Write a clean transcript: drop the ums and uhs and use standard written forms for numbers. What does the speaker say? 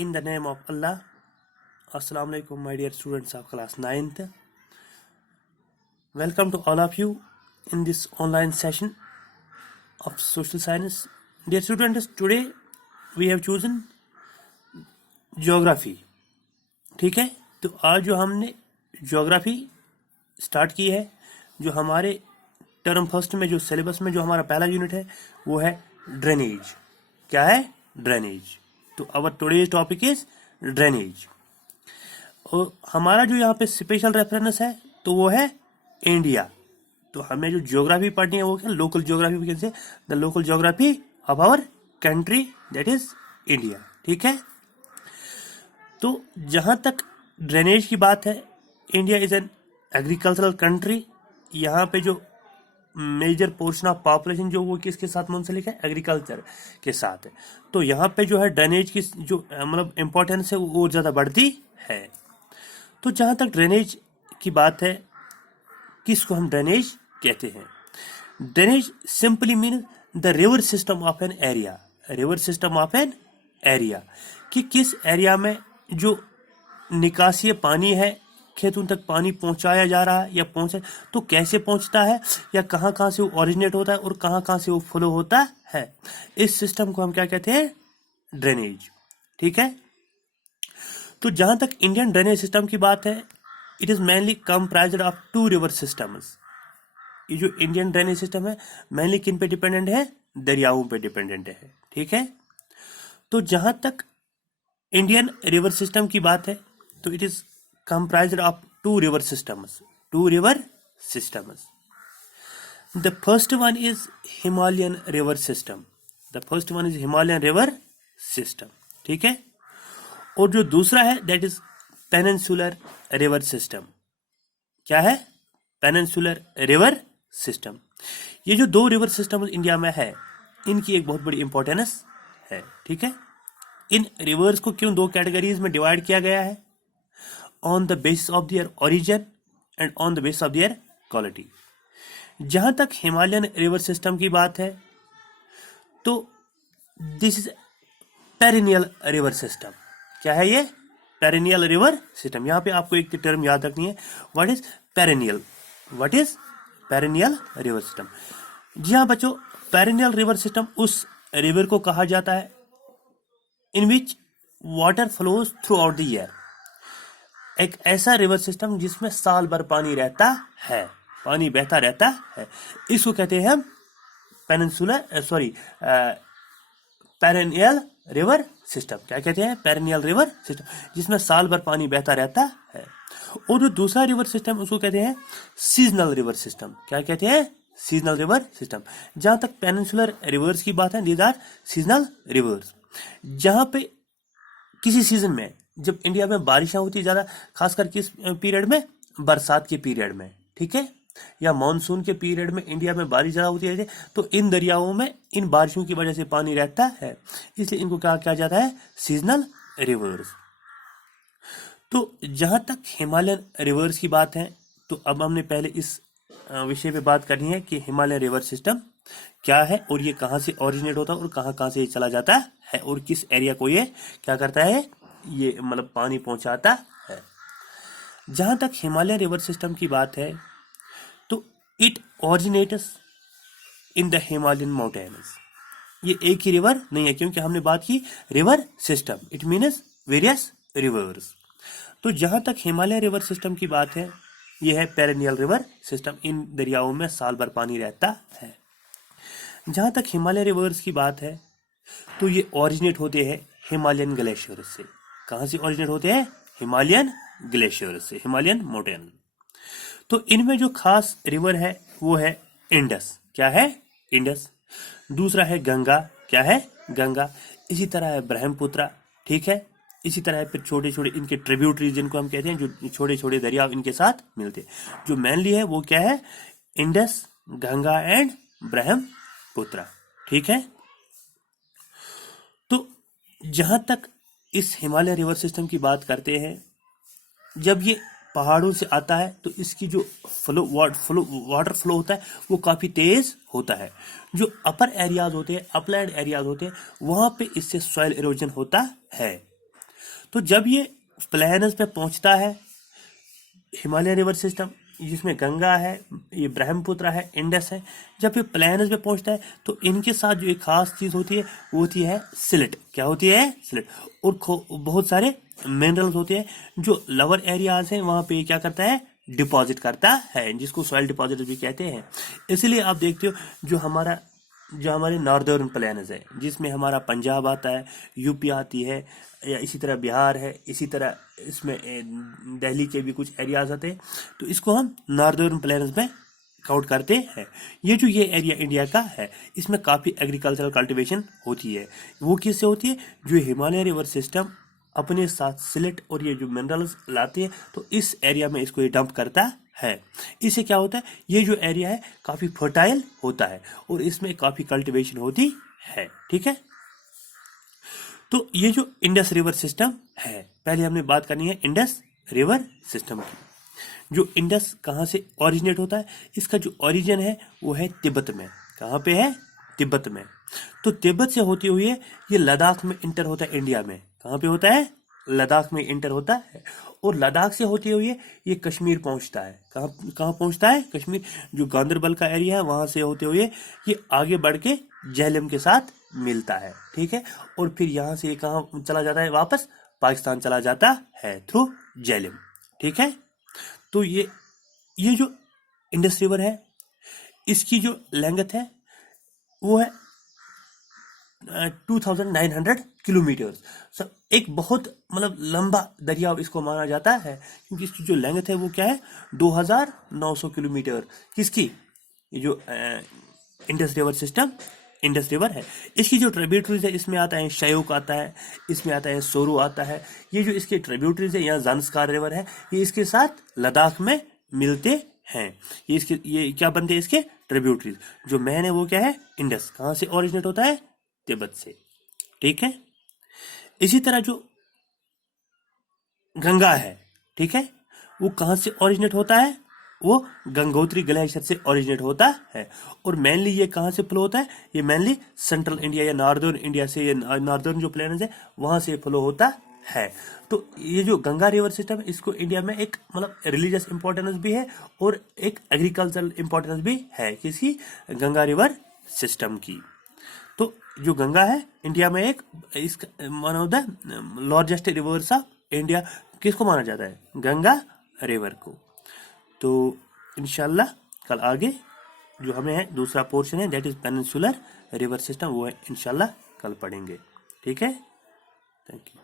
In the name of Allah, Assalamu alaikum, my dear students of class 9th. Welcome to all of you in this online session of social science. Dear students, today we have chosen geography. ठीक है, तो आज जो हमने geography start की है, जो हमारे टर्म फर्स्ट में जो सिलेबस में जो हमारा पहला यूनिट है वो है ड्रेनेज. क्या है? ड्रेनेज. तो our today's topic is drainage. और हमारा जो यहाँ पे स्पेशल रेफरेंस है तो वो है इंडिया. तो हमें जो ज्योग्राफी पढ़नी है वो क्या? Local geography. We can say the local geography of our country, that is India. ठीक है, तो जहां तक ड्रेनेज की बात है, India is an agricultural country. यहाँ पे जो मेजर पोर्शन ऑफ पॉपुलेशन जो वो किसके साथ मुंसलिक है? एग्रीकल्चर के साथ है. तो यहाँ पे जो है ड्रेनेज की जो मतलब इम्पोर्टेंस है वो ज़्यादा बढ़ती है. तो जहाँ तक ड्रेनेज की बात है, किसको हम ड्रेनेज कहते हैं? Drainage simply mean the river system of an area. River system of an area कि किस एरिया में जो निकासी पानी है, खेतों तक पानी पहुंचाया जा रहा है या पहुंचे तो कैसे पहुंचता है, या कहाँ कहाँ से वो ओरिजिनेट होता है और कहाँ कहाँ से वो फ्लो होता है. इस सिस्टम को हम क्या कहते हैं? ड्रेनेज. ठीक है, तो जहां तक इंडियन ड्रेनेज सिस्टम की बात है, it is mainly comprised of two river systems. ये जो इंडियन ड्रेनेज सिस्टम है मेनली किन पे डिपेंडेंट है? दरियाओं पे डिपेंडेंट है. ठीक है, तो जहां तक इंडियन रिवर सिस्टम की बात है तो it is comprised of two river systems. The first one is Himalayan river system. ठीक है, और जो दूसरा है that is peninsular river system. क्या है? peninsular river system. ये जो दो रिवर सिस्टम इंडिया में है, इनकी एक बहुत बड़ी इंपॉर्टेंस है. ठीक है, इन रिवर्स को क्यों दो कैटेगरीज में डिवाइड किया गया है? On the basis of their origin and on the basis of their quality. जहां तक हिमालयन रिवर सिस्टम की बात है तो this is perennial river system. क्या है ये? Perennial river system. यहाँ पे आपको एक टर्म याद रखनी है. What is perennial? River system. जी हाँ बच्चों, पेरिनियल रिवर सिस्टम उस रिवर को कहा जाता है in which water flows throughout the year. एक ऐसा रिवर सिस्टम जिसमें साल भर पानी रहता है, पानी बहता रहता है. इसको कहते हैं हम पेरिनियल रिवर सिस्टम. क्या कहते हैं? पेरिनियल रिवर सिस्टम, जिसमें साल भर पानी बहता रहता है. और जो दूसरा रिवर सिस्टम उसको कहते हैं सीजनल रिवर सिस्टम. क्या कहते हैं? Seasonal river system. जहां तक पेनिनसुलर रिवर्स की बात है, दीज आर सीजनल रिवर्स. जहां पे किसी सीजन में जब इंडिया में बारिशें होती ज्यादा, खासकर किस पीरियड में? बरसात के पीरियड में. ठीक है, या मानसून के पीरियड में इंडिया में बारिश ज्यादा होती है, तो इन दरियाओं में इन बारिशों की वजह से पानी रहता है, इसलिए इनको क्या किया जाता है? Seasonal rivers. तो जहां तक हिमालयन रिवर्स की बात है, तो अब हमने पहले इस विषय पे बात करनी है कि हिमालयन रिवर सिस्टम क्या है और ये कहाँ से ओरिजिनेट होता है और कहाँ कहाँ से ये चला जाता है और किस एरिया को ये क्या करता है, ये मतलब पानी पहुंचाता है. जहां तक हिमालयन रिवर सिस्टम की बात है तो it originates in the Himalayan mountains. ये एक ही रिवर नहीं है, क्योंकि हमने बात की river system, it means various reverse. तो जहां तक हिमालयन रिवर सिस्टम की बात है, ये है पेरिनियल रिवर सिस्टम. इन दरियाओं में साल भर पानी रहता है. जहां तक हिमालयन रिवर्स की बात है तो ये ओरिजिनेट होते हैं हिमालयन ग्लेशियर से. कहां से ओरिजिनेट होते हैं? हिमालयन ग्लेशियर से, हिमालयन माउंटेन. तो इनमें जो खास रिवर है वो है इंडस. क्या है? इंडस. दूसरा है गंगा. क्या है? गंगा. इसी तरह है ब्रह्मपुत्र. ठीक है, इसी तरह फिर छोटे छोटे इनके ट्रिब्यूटरीज जिनको हम कहते हैं, जो छोटे छोटे दरिया इनके साथ मिलते हैं. जो मेनली है वो क्या है? Indus, Ganga and Brahmaputra. ठीक है, तो जहां तक इस हिमालय रिवर सिस्टम की बात करते हैं, जब ये पहाड़ों से आता है तो इसकी जो वाटर फ्लो होता है वो काफ़ी तेज़ होता है. जो अपर एरियाज होते हैं, अपलैंड एरियाज होते हैं, वहाँ पे इससे सॉइल इरोजन होता है. तो जब ये प्लेन्स पे पहुंचता है, हिमालय रिवर सिस्टम जिसमें गंगा है, ये ब्रह्मपुत्र है, इंडस है, जब ये प्लेन्स पे पहुंचता है तो इनके साथ जो एक खास चीज होती है वो होती है सिल्ट। क्या होती है? सिल्ट। और बहुत सारे मिनरल्स होते हैं जो लोअर एरियाज हैं वहां पे क्या करता है? डिपॉजिट करता है, जिसको सॉइल डिपॉजिट भी कहते हैं। इसलिए आप देखते हो जो हमारे नॉर्दर्न प्लेन्स है, जिसमें हमारा पंजाब आता है, यूपी आती है, या इसी तरह बिहार है, इसी तरह इसमें दिल्ली के भी कुछ एरियाज आते हैं, तो इसको हम नॉर्दर्न प्लेन्स में काउंट करते हैं। ये एरिया इंडिया का है, इसमें काफ़ी एग्रीकल्चरल कल्टीवेशन होती है। वो किससे होती है? जो हिमालय रिवर सिस्टम अपने साथ सिलेट और ये जो मिनरल्स लाते हैं, तो इस एरिया में इसको ये डंप करता है। इससे क्या होता है? ये जो एरिया है काफ़ी फर्टाइल होता है और इसमें काफ़ी कल्टीवेशन होती है। ठीक है, तो ये जो इंडस रिवर सिस्टम है, पहले हमने बात करनी है इंडस रिवर सिस्टम की। जो इंडस कहाँ से ओरिजिनेट होता है? इसका जो ओरिजिन है वो है तिब्बत में। कहाँ पे है? तिब्बत में। तो तिब्बत से होते हुए ये लद्दाख में इंटर होता है इंडिया में। कहाँ पे होता है? लद्दाख में इंटर होता है। और लद्दाख से होते हुए ये कश्मीर पहुंचता है। कहाँ कहाँ पहुंचता है? कश्मीर। जो गांदरबल का एरिया है वहां से होते हुए ये आगे बढ़ के झेलम के साथ मिलता है। ठीक है, और फिर यहाँ से ये कहाँ चला जाता है? वापस पाकिस्तान चला जाता है थ्रू झेलम। ठीक है, तो ये जो इंडस रिवर है इसकी जो लेंथ है वो है 2900 किलोमीटर। सब एक बहुत मतलब लंबा दरिया इसको माना जाता है, क्योंकि इसकी जो लेंथ है वो क्या है? 2900 किलोमीटर। किसकी? ये जो Indus river system, Indus river है, इसकी जो ट्रिब्यूटरीज है इसमें आता है शयूक आता है, इसमें आता है सोरू आता है। ये जो इसके ट्रिब्यूटरीज है, यहाँ ज़ांस्कार रिवर है, ये इसके साथ लद्दाख में मिलते हैं। ये क्या बनते हैं? इसके ट्रिब्यूटरीज। जो मेन है वो क्या है? इंडस। कहाँ से ओरिजिनेट होता है? तिब्बत से। ठीक है, इसी तरह जो गंगा है, ठीक है, वो कहाँ से ओरिजिनेट होता है? वो गंगोत्री ग्लेशियर से ओरिजिनेट होता है। और मेनली ये कहाँ से फ्लो होता है? ये मेनली सेंट्रल इंडिया या नॉर्दर्न इंडिया से, ये नॉर्दर्न जो प्लेन्स है वहां से फ्लो होता है। तो ये जो गंगा रिवर सिस्टम है इसको इंडिया में एक मतलब रिलीजियस इंपॉर्टेंस भी है और एक एग्रीकल्चरल इंपॉर्टेंस भी है, किसी गंगा रिवर सिस्टम की। तो जो गंगा है इंडिया में एक one of the largest reverse of India किसको माना जाता है? गंगा रिवर को। तो इंशाल्लाह कल आगे जो हमें है दूसरा पोर्शन है that is peninsular river system, वो है इंशाल्लाह कल पढ़ेंगे। ठीक है, थैंक यू।